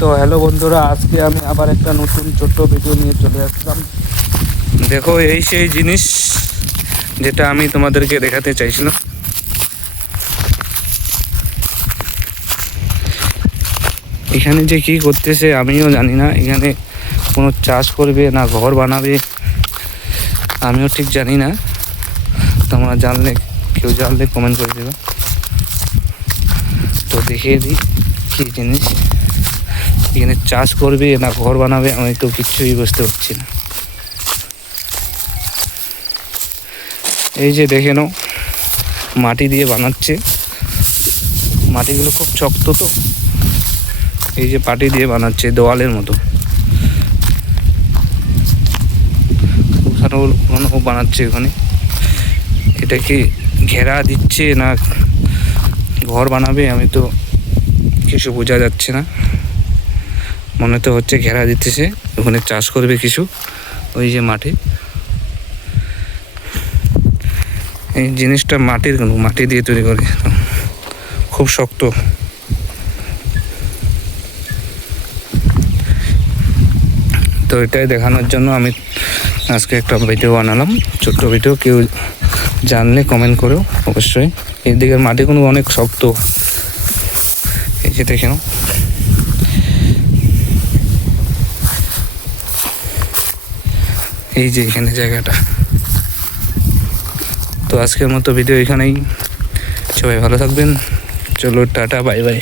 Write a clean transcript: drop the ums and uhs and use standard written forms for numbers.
তো হ্যালো বন্ধুরা, আজকে আমি আবার একটা নতুন ছোট্ট ভিডিও নিয়ে চলে আসলাম। দেখো, এই সেই জিনিস যেটা আমি তোমাদেরকে দেখাতে চাইছিলাম। এখানে যে কি করতেছে আমিও জানি না। এখানে কোনো চাষ করবে না ঘর বানাবে আমিও ঠিক জানি না। তোমরা জানলে, কেউ জানলে কমেন্ট করে দেবে। তো দেখিয়ে দিই কী জিনিস। এখানে চাষ করবে না ঘর বানাবে আমি তো কিচ্ছুই বুঝতে পারছি না। এই যে দেখে নাও, মাটি দিয়ে বানাচ্ছে। মাটিগুলো খুব শক্ত, তো এই যে মাটি দিয়ে বানাচ্ছে দেওয়ালের মতো। পুরানো বানাচ্ছে ওখানে। এটা কি ঘেরা দিচ্ছে না ঘর বানাবে আমি তো কিছু বোঝা যাচ্ছে না। মনে তো হচ্ছে ঘেরা দিতেছে, ওখানে চাষ করবে কিছু। ওই যে মাটি, এই জিনিসটা মাটির কোনো মাটি দিয়ে তৈরি করে, খুব শক্ত। তো এটাই দেখানোর জন্য আমি আজকে একটা ভিডিও বানালাম, ছোট্ট ভিডিও। কেউ জানলে কমেন্ট করো অবশ্যই। এই দিকের মাটিগুলো অনেক শক্ত। এই যে দেখে নাও, এই যে এখানে জায়গাটা। তো আজকের মতো ভিডিও এখানেই। সবাই ভালো থাকবেন। চলো, টাটা, বাই বাই।